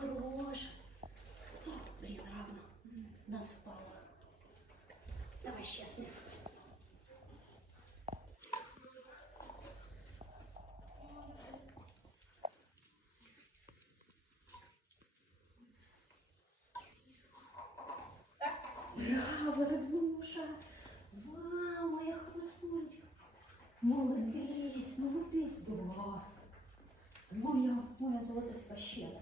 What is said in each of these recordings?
хорошая. О, блин, равно. Нас впало. Давай счастлив. Браво, Радуша! Вау, моя красунчик! Молодець, молодець, дурак! Моя, моя золота спащена.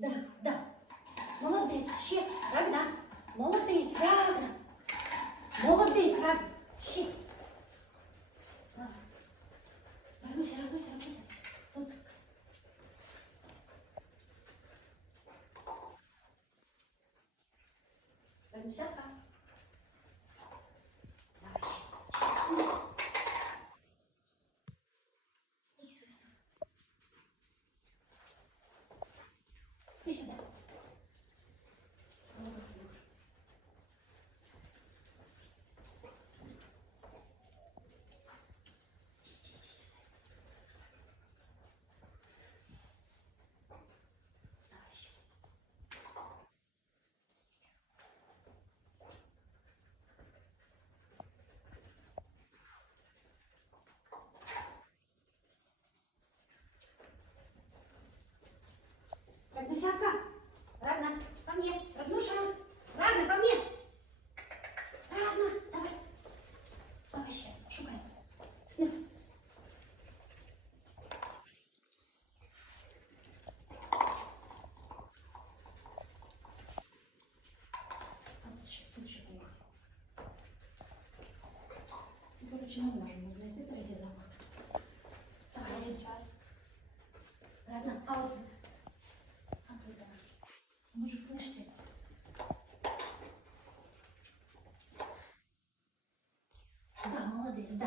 да, да. Молодець, ще. Рада. Молодець, рада. Молодець, рада. Ще. А. Радуйся, радуйся, радуйся. Добре. Радуйся, рада. 为什么 Подмесяка. Ну Равна, ко мне. Равнуша. Равна, ко мне. Равна, давай. Овощи, шукай. Сниф. Тут же плохо. Ну, короче, мы можем узнать это. Да.